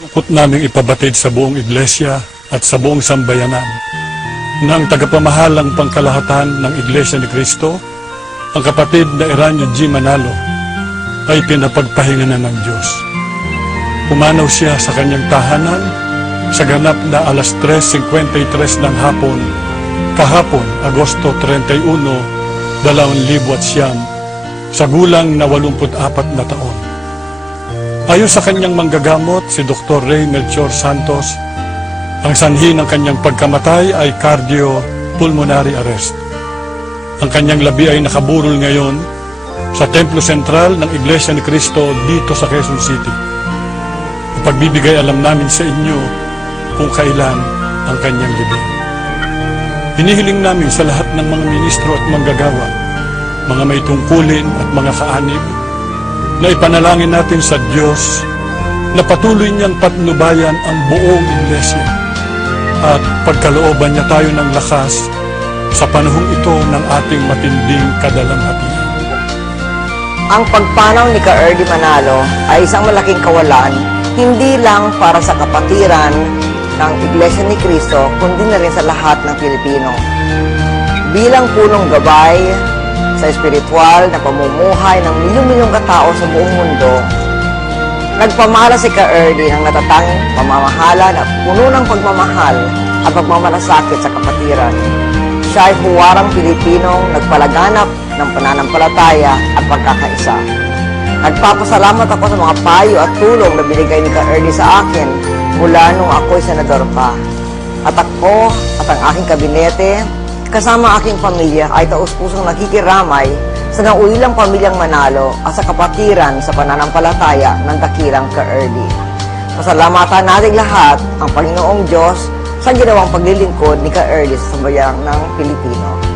Lungkot naming ipabatid sa buong iglesia at sa buong sambayanan na ang tagapamahalang pangkalahatan ng Iglesia ni Cristo, ang kapatid na Eranio G. Manalo, ay pinapagpahinga na ng Diyos. Pumanaw siya sa kanyang tahanan sa ganap na alas 3.53 ng hapon, kahapon, Agosto 31, 2009, sa gulang na 84 na taon. Ayon sa kanyang manggagamot, si Dr. Ray Melchor Santos, ang sanhi ng kanyang pagkamatay ay cardiopulmonary arrest. Ang kanyang labi ay nakaburol ngayon sa Templo Sentral ng Iglesia ni Cristo dito sa Quezon City. Ipagbibigay alam namin sa inyo kung kailan ang kanyang libing. Hinihiling namin sa lahat ng mga ministro at manggagawa, mga may tungkulin at mga kaanib, na ipanalangin natin sa Diyos na patuloy niyang patnubayan ang buong iglesia at pagkalooban niya tayo ng lakas sa panahong ito ng ating matinding kadalamhatian. Ang pagpanaw ni Ka-Erdy Manalo ay isang malaking kawalan, hindi lang para sa kapatiran ng Iglesia ni Cristo, kundi na rin sa lahat ng Pilipino. Bilang punong gabay sa espiritual na pamumuhay ng milyong-milyong katao sa buong mundo, nagpamala si Ka-Erdy ng natatanging pamamahala na puno ng pagmamahal at pagmamalasakit sa kapatiran. Siya ay huwarang Pilipinong nagpalaganap ng pananampalataya at pagkakaisa. Nagpapasalamat ako sa mga payo at tulong na binigay ni Ka-Erdy sa akin mula nung ako'y senador pa. At ako at ang aking kabinete, kasama aking pamilya ay taus-pusong nakikiramay sa nauilang pamilyang Manalo at sa kapatiran sa pananampalataya ng dakilang Ka-Erdy. Pasalamatan natin lahat ang Panginoong Diyos sa ginawang paglilingkod ni Ka-Erly sa sambayan ng Pilipino.